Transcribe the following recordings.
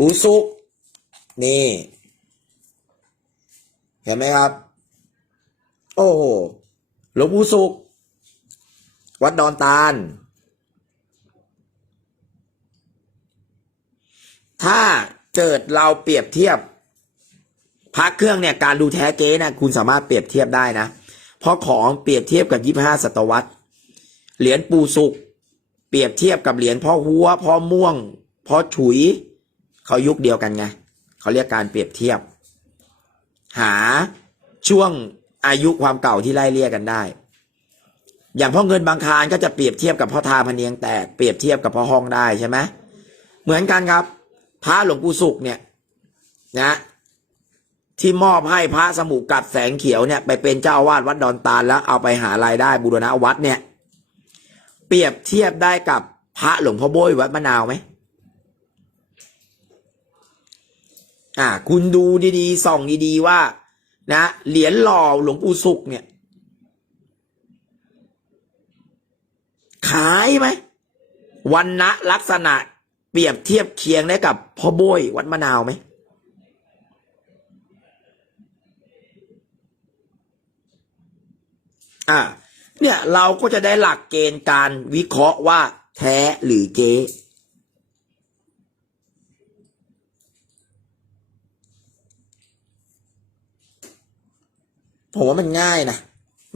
ปูสุกนี่ เห็นไหมครับ โอ้โหหลวงปู่สุกวัดดอนตาล ถ้าเกิดเราเปรียบเทียบพระเครื่องเนี่ยการดูแท้เก๊นะคุณสามารถเปรียบเทียบได้นะ เพราะของเปรียบเทียบกับยี่ห้าศตวรรษเหรียญปูสุกเปรียบเทียบกับเหรียญพ่อหัวพ่อม่วงพ่อฉุย เขายุคเดียวกันไงเขาเรียกการเปรียบเทียบ หาช่วงอายุความเก่าที่ไล่เลี่ยกันได้ อย่างพ่อเงินบางคารก็จะเปรียบเทียบกับพ่อทาพเนียงแตกเปรียบเทียบกับพ่อห้องได้ใช่ไหมเหมือนกันครับ พระหลวงปู่สุขเนี่ยนะที่มอบให้พระสมุกัดแสงเขียวเนี่ยไปเป็นเจ้าอาวาดวัดดอนตาลแล้วเอาไปหารายได้บูรณะวัดเนี่ย เปรียบเทียบได้กับพระหลวงพ่อโบยวัดมะนาวไหม อ่า คุณดูดีๆส่องดีๆว่า นะเหรียญหล่อหลวงปู่สุขเนี่ย ขายไหมวันนะลักษณะเปรียบเทียบเคียงได้กับพ่อโบยวัดมะนาวไหมอ่า เนี่ยเราก็จะได้หลักเกณฑ์การวิเคราะห์ว่าแท้หรือเก๊ ผมว่ามันง่ายนะ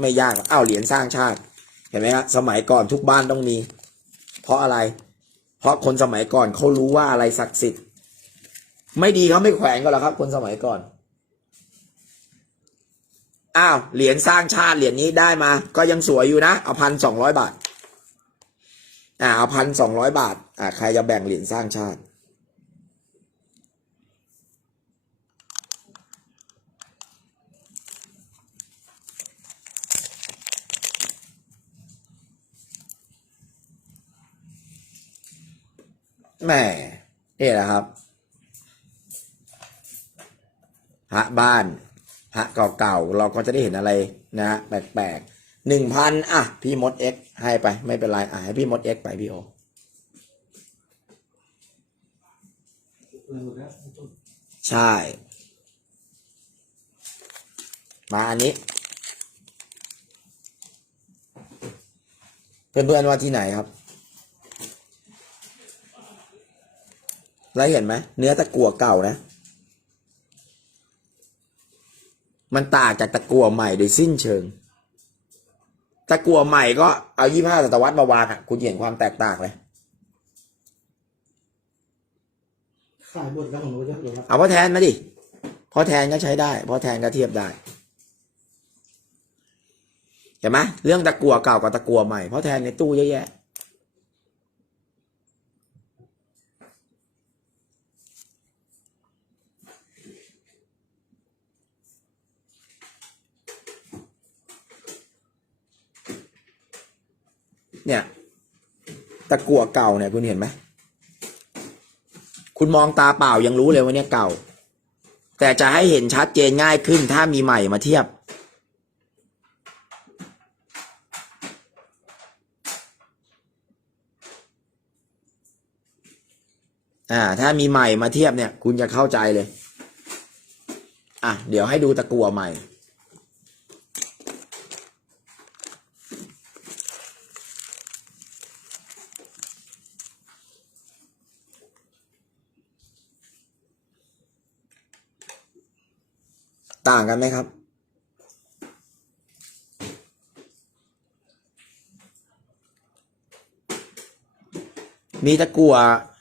ไม่ยากอ้าวเหรียญสร้างชาติ เห็นไหมครับสมัยก่อนทุกบ้านต้องมี เพราะอะไร เพราะคนสมัยก่อนเขารู้ว่าอะไรศักดิ์สิทธิ์ ไม่ดีเขาไม่แขวนก็แล้วครับ คนสมัยก่อนอ้าวเหรียญสร้างชาติเหรียญนี้ได้มา ก็ยังสวยอยู่นะเอาพันสองร้อยบาทอ่าเอาพันสองร้อยบาทอ่าใครจะแบ่งเหรียญสร้างชาติ แหม่นี่แหละครับ พระบ้าน พระเก่าๆ เราก็จะได้เห็นอะไรนะฮะแปลกๆหนึ่งพันอะ พี่มดเอ็กให้ไป ไม่เป็นไร อะ ให้พี่มดเอ็กไปพี่โอใช่ มาอันนี้ เพื่อนๆว่าที่ไหนครับ แล้วเห็นไหมเนื้อตะกั่วเก่านะ มันต่างจากตะกั่วใหม่โดยสิ้นเชิง ตะกั่วใหม่ก็เอายี่ห้าศตวรรษมาวางอะ คุณเห็นความแตกต่างเลยขายหมดแล้วของหนูจะเหลือเอาพ่อแทนมาดิพ่อแทนก็ใช้ได้พ่อแทนก็เทียบได้เห็นไหมเรื่องตะกั่วเก่ากับตะกั่วใหม่พ่อแทนในตู้เยอะแยะ เนี่ยตะกั่วเก่าเนี่ยคุณเห็นไหมคุณมองตาเปล่ายังรู้เลยว่าเนี่ยเก่า แต่จะให้เห็นชัดเจนง่ายขึ้นถ้ามีใหม่มาเทียบ อ่า ถ้ามีใหม่มาเทียบเนี่ย คุณจะเข้าใจเลย อะ เดี๋ยวให้ดูตะกั่วใหม่ กันไหมครับ มีตะกั่ว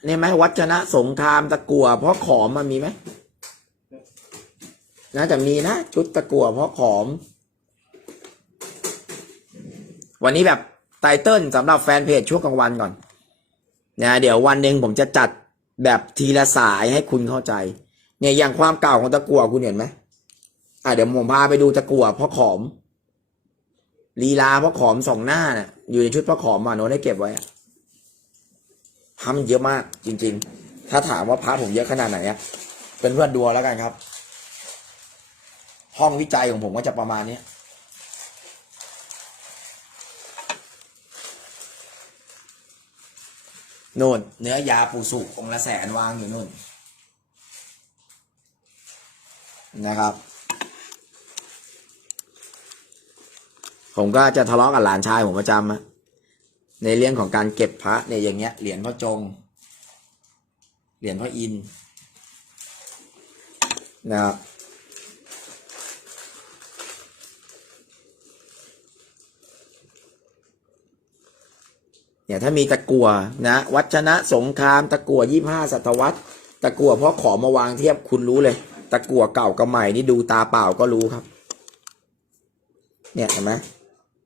เนี่ยไหมวัชนะสงครามตะกั่วเพราะขอมมันมีไหมน่าจะมีนะ ชุดตะกั่วเพราะขอม วันนี้แบบไตเติ้ลสำหรับแฟนเพจช่วงกลางวันก่อนนะเดี๋ยววันหนึ่งผมจะจัดแบบทีละสายให้คุณเข้าใจ เนี่ยอย่างความเก่าของตะกั่วคุณเห็นไหม อะเดี๋ยวผมพาไปดูตะกั่วพ่อขอม ลีลาพ่อขอมสองหน้าเนี่ยอยู่ในชุดพ่อขอมอะโน้ตได้เก็บไว้อะพระมันเยอะมาก จริง ๆ ถ้าถามว่าพระผมเยอะขนาดไหนอะเป็นเพื่อนดูเอาแล้วกันครับ ห้องวิจัยของผมก็จะประมาณเนี้ยนู่น เนื้อยาปูสุกองละแสนวางอยู่นู่นนะครับ ผมก็จะทะเลาะกับหลานชายผมประจำในเรื่องของการเก็บพระเนี่ยอย่างเงี้ยเหรียญพ่อจง เหรียญพ่ออินนะครับเนี่ยถ้ามีตะกัวนะวัชนะสงครามตะกัวยี่ห้าศตวรรษตะกัวเพราะขอมาวางเทียบคุณรู้เลย ตะกัวเก่ากับใหม่นี่ดูตาเปล่าก็รู้ครับ เนี่ยเห็นไหม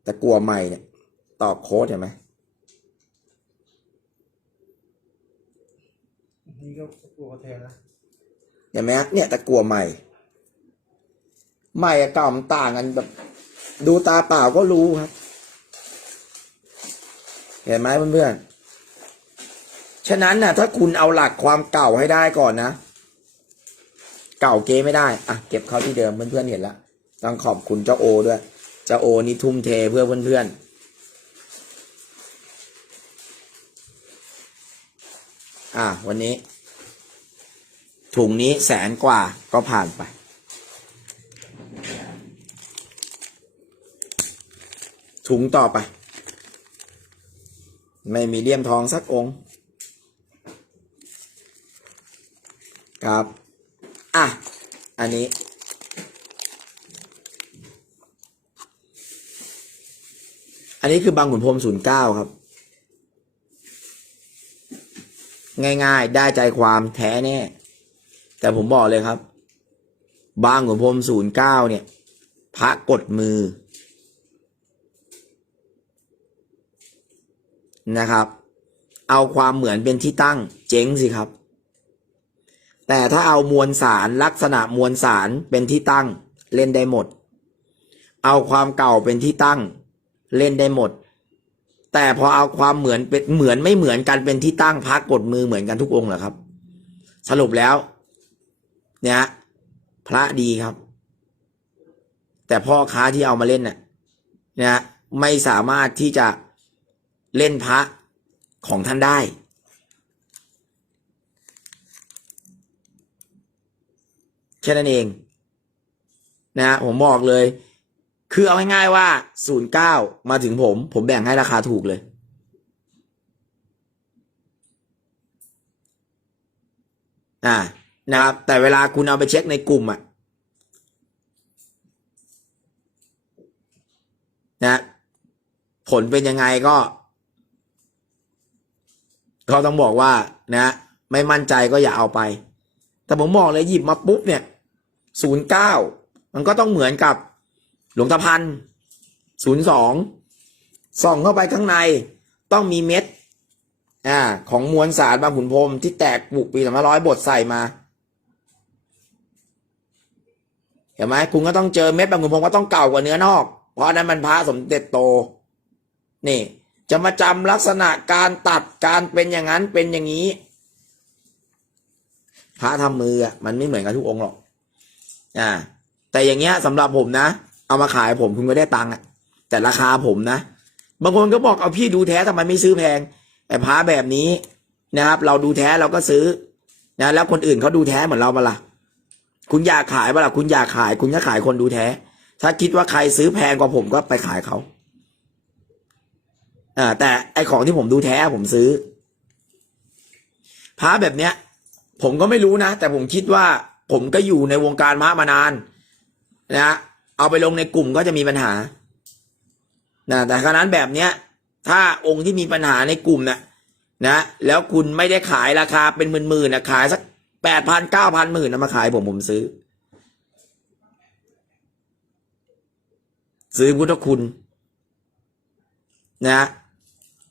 ตะกั่วใหม่เนี่ย ตอบโค้ดเห็นไหมนี่ก็กลัวแทนนะเห็นไหมฮะเนี่ยตะกั่วใหม่ ใหม่กับเก่ามันต่างกันแบบ ดูตาเปล่าก็รู้ครับ เห็นไหมเพื่อนๆฉะนั้นน่ะ ถ้าคุณเอาหลักความเก่าให้ได้ก่อนนะเก่าเกไม่ได้ อะ เก็บเข้าที่เดิมเพื่อนๆเห็นละต้องขอบคุณเจ้าโอด้วย เจ้าโอนี่ทุ่มเทเพื่อเพื่อนๆ อะวันนี้ ถุงนี้แสนกว่าก็ผ่านไป ถุงต่อไป ไม่มีเลี่ยมทองสักองค์ครับ อะ อันนี้ อันนี้คือบางขุนพรมศูนย์เก้าครับ ง่าย ๆ ได้ใจความแท้แน่ แต่ผมบอกเลยครับ บางขุนพรมศูนย์เก้าเนี่ย พระกดมือ นะครับ เอาความเหมือนเป็นที่ตั้ง เจ๊งสิครับ แต่ถ้าเอามวลสารลักษณะมวลสารเป็นที่ตั้งเล่นได้หมด เอาความเก่าเป็นที่ตั้ง เล่นได้หมด แต่พอเอาความเหมือนเป็นเหมือนไม่เหมือนกันเป็นที่ตั้งพักกดมือเหมือนกันทุกองค์เหรอครับ สรุปแล้ว เนี่ยพระดีครับ แต่พ่อค้าที่เอามาเล่นเนี่ยไม่สามารถที่จะเล่นพระของท่านได้ แค่นั้นเอง นะฮะผมบอกเลย คือเอาง่ายๆว่าศูนย์เก้ามาถึงผม ผมแบ่งให้ราคาถูกเลย อ่า นะครับ แต่เวลาคุณเอาไปเช็คในกลุ่มอะนะผลเป็นยังไงก็เขาต้องบอกว่านะ ไม่มั่นใจก็อย่าเอาไป แต่ผมบอกเลยหยิบมาปุ๊บเนี่ยศูนย์เก้ามันก็ต้องเหมือนกับ หลวงตาพันศูนย์สองส่องเข้าไปข้างในต้องมีเม็ดอ่าของมวลสารบางขุนพรมที่แตกปุกปีสองพันร้อยบทใส่มาเห็นไหมคุณก็ต้องเจอเม็ดบางขุนพรมก็ต้องเก่ากว่าเนื้อนอก เพราะนั้นมันพระสมเด็จโต นี่ จะมาจำลักษณะการตัดการเป็นอย่างนั้นเป็นอย่างนี้ พระทำมืออะมันไม่เหมือนกันทุกองค์หรอก อ่า แต่อย่างเงี้ยสำหรับผมนะ เอามาขายผมคุณก็ได้ตังค์อะแต่ราคาผมนะ บางคนก็บอกเอาพี่ดูแท้ทำไมไม่ซื้อแพง แต่พระแบบนี้นะครับ เราดูแท้เราก็ซื้อนะแล้วคนอื่นเขาดูแท้เหมือนเราปล่ะคุณอยากขายปล่ะคุณอยากขาย คุณก็ขายคนดูแท้ ถ้าคิดว่าใครซื้อแพงกว่าผมก็ไปขายเขาอ่าแต่ไอของที่ผมดูแท้ผมซื้อพระแบบเนี้ย ผมก็ไม่รู้นะ แต่ผมคิดว่าผมก็อยู่ในวงการพระมานานนะ เอาไปลงในกลุ่มก็จะมีปัญหานะแต่ขณะนั้นแบบเนี้ย ถ้าองค์ที่มีปัญหาในกลุ่มนะนะแล้วคุณไม่ได้ขายราคาเป็นหมื่นๆนะขายสักแปดพันเก้าพันหมื่นนะมาขายผมผมซื้อ ซื้อพุทธคุณนะ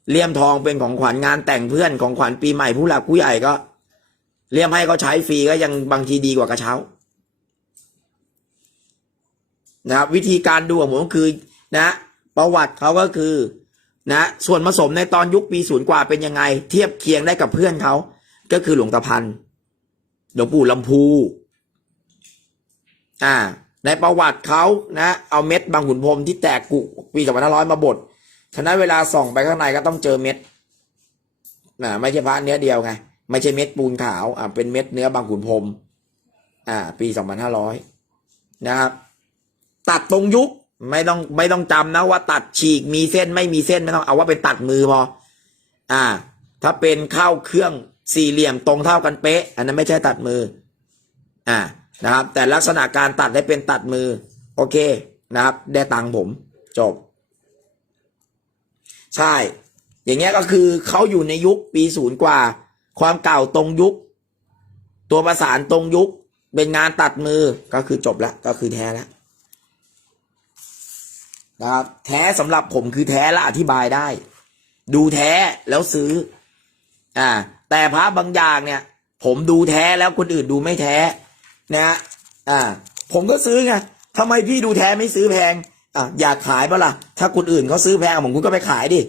เลี่ยมทองเป็นของขวัญงานแต่งเพื่อนของขวัญปีใหม่ผู้หลักผู้ใหญ่ก็ เลี่ยมให้เขาใช้ฟรีก็ยังบางทีดีกว่ากระเช้า นะครับวิธีการดูของผมก็คือนะประวัติเขาก็คือนะส่วนผสมในตอนยุคปีศูนย์กว่าเป็นยังไง เทียบเคียงได้กับเพื่อนเขา ก็คือหลวงตาพันหลวงปู่ลำพูอ่าในประวัติเขานะ เอาเม็ดบางขุนพรมที่แตกกุปีสองพันห้าร้อยมาบดฉะนั้นเวลาส่องไปข้างในก็ต้องเจอเม็ดนะไม่ใช่พระเนื้อเดียวไง ไม่ใช่เม็ดปูนขาวอ่าเป็นเม็ดเนื้อบางขุนพรมอ่า ปีสองพันห้าร้อยนะครับ ตัดตรงยุคไม่ต้องไม่ต้องจำนะว่าตัดฉีกมีเส้นไม่มีเส้นไม่ต้องเอาว่าเป็นตัดมือพออ่า ถ้าเป็นเข้าเครื่องสี่เหลี่ยมตรงเท่ากันเป๊ะ อันนั้นไม่ใช่ตัดมือ อ่านะครับ แต่ลักษณะการตัดให้เป็นตัดมือ โอเคนะครับ ได้ตังผม จบ ใช่ อย่างเงี้ยก็คือเขาอยู่ในยุคปีศูนย์กว่า ความเก่าตรงยุค ตัวประสานตรงยุค เป็นงานตัดมือก็คือจบแล้วก็คือแท้แล้ว นะครับแท้สำหรับผมคือแท้และอธิบายได้ ดูแท้แล้วซื้อ อ่า แต่พระบางอย่างเนี่ย ผมดูแท้แล้วคนอื่นดูไม่แท้นะฮะอ่า ผมก็ซื้อไงทำไมพี่ดูแท้ไม่ซื้อแพงอะอยากขายปะล่ะ ถ้าคนอื่นเขาซื้อแพงผมคุณก็ไปขายดิ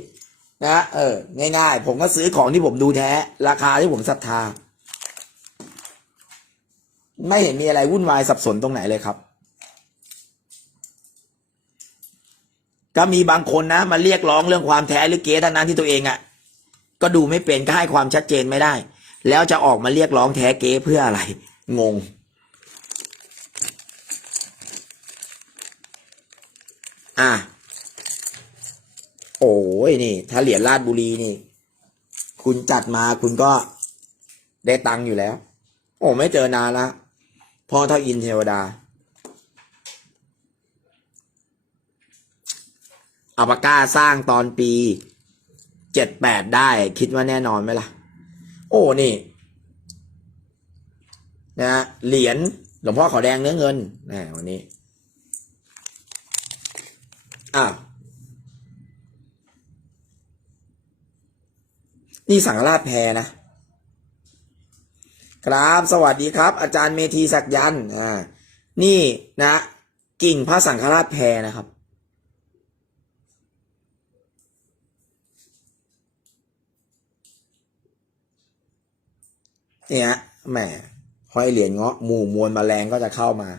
นะเออ ง่ายๆ ผมก็ซื้อของที่ผมดูแท้ ราคาที่ผมศรัทธา ไม่เห็นมีอะไรวุ่นวายสับสนตรงไหนเลยครับ ก็มีบางคนนะมาเรียกร้องเรื่องความแท้หรือเก๊ทั้งนั้นที่ตัวเองอะ่ะ ก็ดูไม่เป็นก็ให้ความชัดเจนไม่ได้ แล้วจะออกมาเรียกร้องแท้เก๊เพื่ออะไร งง อะโอ้ยนี่ ถ้าเหรียญลาดบุรีนี่ คุณจัดมาคุณก็ได้ตังค์อยู่แล้ว โอ้ไม่เจอนานละพ่อเท่าอินเทวดา อัปปาก้าสร้างตอนปีเจ็ดแปดได้คิดว่าแน่นอนไหมล่ะ โอ้นี่นะเหรียญหลวงพ่อขาวแดงเนื้อเงินนะวันนี้อ้าวนี่สังฆราชแพรนะ ครับ สวัสดีครับ อาจารย์เมธีศักยันต์อ่านี่นะ กิ่งพระสังฆราชแพรนะครับ เนี่ยแหมห้อยเหรียญเงาะหมู่มวลมแมลงก็จะเข้ามา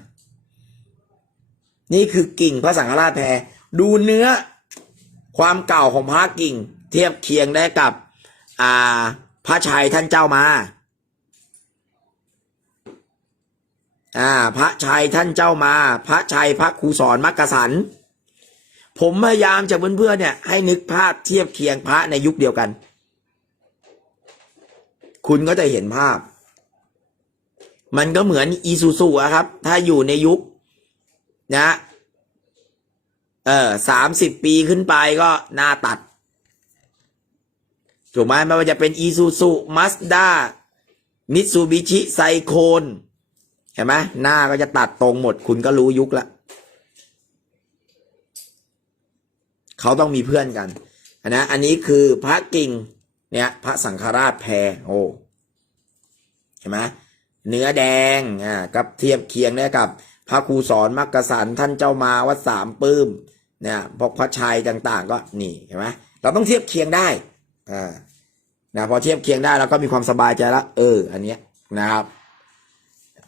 นี่คือกิ่งพระสังฆราชแพรดูเนื้อความเก่าของพระกิ่ง เทียบเคียงได้กับ อ่า พระชัยท่านเจ้ามา อ่า พระชัยท่านเจ้ามา พระชัยพระครูสอนมักกะสัน ผมพยายามจะเพื่อนๆเนี่ยให้นึกภาพเทียบเคียงพระในยุคเดียวกัน คุณก็จะเห็นภาพ มันก็เหมือนอีซูซูอะครับ ถ้าอยู่ในยุค นะ เออสามสิบปีขึ้นไปก็หน้าตัด ถูกไหมไม่ว่าจะเป็นอีซูซูมาสด้ามิตซูบิชิไซโคนเห็นไหมหน้าก็จะตัดตรงหมด คุณก็รู้ยุคละเขาต้องมีเพื่อนกันนะอันนี้คือพระกิ่ง เนี่ยพระสังฆราชแพรโอ้เห็นไหมเนื้อแดงอ่ากับเทียบเคียงได้กับ พระครูสอนมักกะสันท่านเจ้ามาวัดสามปื้มเนี่ยพวกพระชัยต่าง ๆ ก็นี่เห็นไหมเราต้องเทียบเคียงได้อ่านะพอเทียบเคียงได้เราก็มีความสบายใจละเออ อันเนี้ยนะครับ